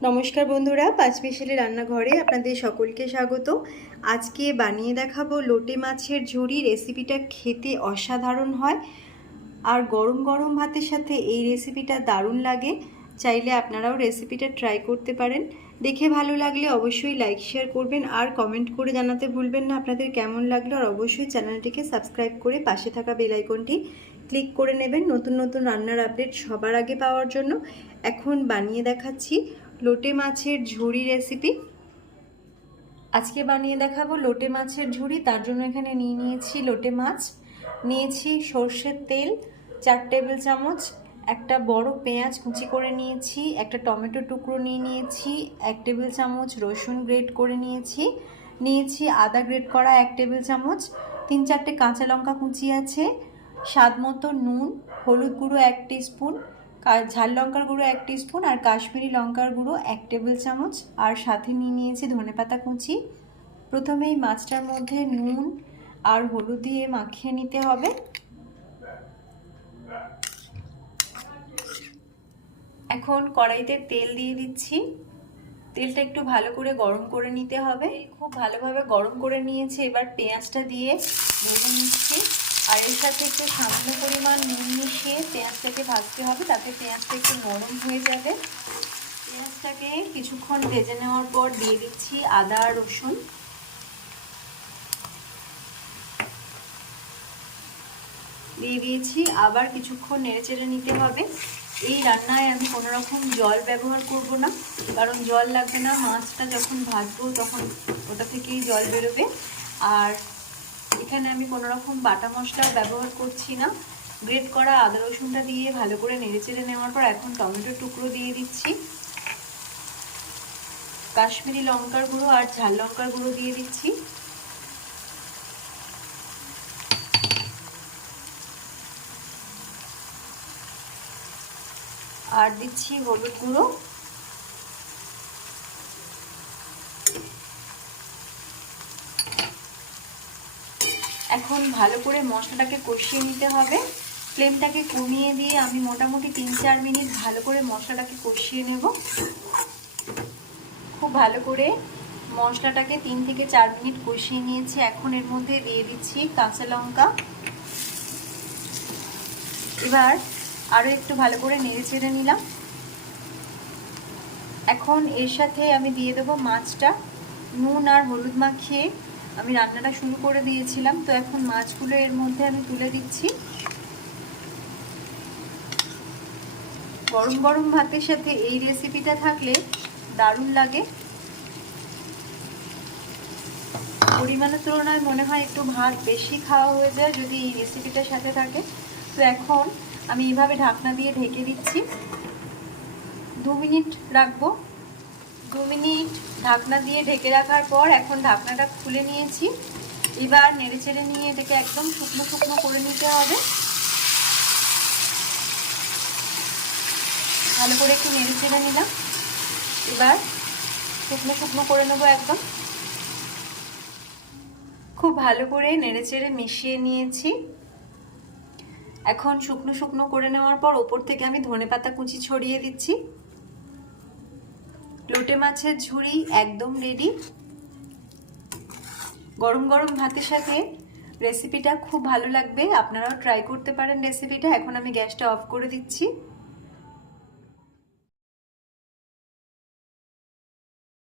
নমস্কার বন্ধুরা পাঁচ মিশেলে রান্নাঘরে আপনাদের সকলকে স্বাগত। আজকে বানিয়ে দেখাবো লোটে মাছের ঝুড়ি রেসিপিটা খেতে অসাধারণ হয়। আর গরম গরম ভাতের সাথে এই রেসিপিটা দারুণ লাগে। চাইলে আপনারাও রেসিপিটা ট্রাই করতে পারেন। দেখে ভালো লাগলে অবশ্যই লাইক শেয়ার করবেন আর কমেন্ট করে জানাতে ভুলবেন না। আপনাদের কেমন লাগল আর অবশ্যই চ্যানেলটিকে সাবস্ক্রাইব করে পাশে থাকা বেলাইকনটি ক্লিক করে নেবেন। নতুন নতুন রান্নার আপডেট সবার আগে পাওয়ার জন্য। এখন বানিয়ে দেখাচ্ছি লোটে মাছের ঝুড়ি রেসিপি আজকে বানিয়ে দেখাবো লোটে মাছের ঝুড়ি, তার জন্য এখানে নিয়ে নিয়েছি লোটে মাছ। নিয়েছি সর্ষের তেল, চার টেবিল চামচ, একটা বড় পেঁয়াজ কুচি করে নিয়েছি, একটা টমেটো টুকরো নিয়ে নিয়েছি, এক টেবিল চামচ রসুন গ্রেট করে নিয়েছি। নিয়েছি আদা গ্রেট করা এক টেবিল চামচ, তিন চারটে কাঁচা লঙ্কা কুচি আছে, স্বাদ মতো নুন, হলুদ গুঁড়ো এক স্পুন ঝাল লঙ্কার গুঁড়ো এক স্পুন আর কাশ্মীরি লঙ্কার গুঁড়ো এক টেবিল চামচ। আর সাথে নিয়ে নিয়েছি ধনেপাতা কুচি। প্রথমেই মাছটার মধ্যে নুন আর হলুদ দিয়ে মাখিয়ে নিতে হবে। এখন কড়াইতে তেল দিয়ে দিচ্ছি। তেলটা একটু ভালো করে গরম করে নিতে হবে। খুব ভালোভাবে গরম করে নিয়েছি। এবার পেঁয়াজটা দিয়ে ভেজে নিচ্ছি। আর এর সাথে একটু সামান্য পরিমাণ নুন মিশিয়ে পেঁয়াজটাকে ভাজতে হবে, তাতে পেঁয়াজটা একটু নরম হয়ে যাবে। পেঁয়াজটাকে কিছুক্ষণ ভেজে নেওয়ার পর দিয়ে দিচ্ছি আদা রসুন। দিয়ে দিয়েছি, আবার কিছুক্ষণ নেড়েচেড়ে নিতে হবে। এই রান্নায় আমি কোনো রকম জল ব্যবহার করব না, কারণ জল লাগবে না। মাছটা যখন ভাজবো তখন ওটা থেকেই জল বেরোবে। আর এখানে আমি কোনো রকম বাটা মশলাও ব্যবহার করছি না। গ্রেট করা আদা রসুনটা দিয়ে ভালো করে নেড়েচেড়ে নেওয়ার পর এখন টমেটোর টুকরো দিয়ে দিচ্ছি। কাশ্মীরি লঙ্কার গুঁড়ো আর ঝাল লঙ্কার গুঁড়ো দিয়ে দিচ্ছি। আর দিচ্ছি হলুদ গুঁড়ো। এখন ভালো করে মশলাটাকে কষিয়ে নিতে হবে। ফ্লেমটাকে কমিয়ে দিয়ে আমি মোটামুটি তিন চার মিনিট ভালো করে মশলাটাকে কষিয়ে নেব। খুব ভালো করে মশলাটাকে তিন থেকে চার মিনিট কষিয়ে নিয়েছি। এখন এর মধ্যে দিয়ে দিচ্ছি কাঁচা লঙ্কা। এবার আরও একটু ভালো করে নেড়ে চেড়ে নিলাম। এখন এর সাথে আমি দিয়ে দেবো মাছটা। নুন আর হলুদ মাখিয়ে আমি রান্নাটা শুরু করে দিয়েছিলাম, তো এখন মাছগুলো এর মধ্যে আমি তুলে দিচ্ছি। গরম গরম ভাতের সাথে এই রেসিপিটা থাকলে দারুণ লাগে। পরিমাণের তুলনায় মনে হয় একটু ভাত বেশি খাওয়া হয়ে যায় যদি এই রেসিপিটার সাথে থাকে। তো এখন আমি এইভাবে ঢাকনা দিয়ে ঢেকে দিচ্ছি। দু মিনিট রাখব। দু মিনিট ঢাকনা দিয়ে ঢেকে রাখার পর এখন ঢাকনাটা খুলে নিয়েছি। এবার নেড়ে চেড়ে নিয়ে এটাকে একদম শুকনো শুকনো করে নিতে হবে। ভালো করে একটু নেড়ে চেড়ে নিলাম। এবার শুকনো শুকনো করে নেব একদম। খুব ভালো করে নেড়ে চেড়ে মিশিয়ে নিয়েছি। এখন শুকনো শুকনো করে নেওয়ার পর ওপর থেকে আমি ধনে পাতা কুচি ছড়িয়ে দিচ্ছি। লোটে মাছের ঝুড়ি একদম রেডি গরম গরম ভাতের সাথে রেসিপিটা খুব ভালো লাগবে। আপনারাও ট্রাই করতে পারেন রেসিপিটা এখন আমি গ্যাসটা অফ করে দিচ্ছি।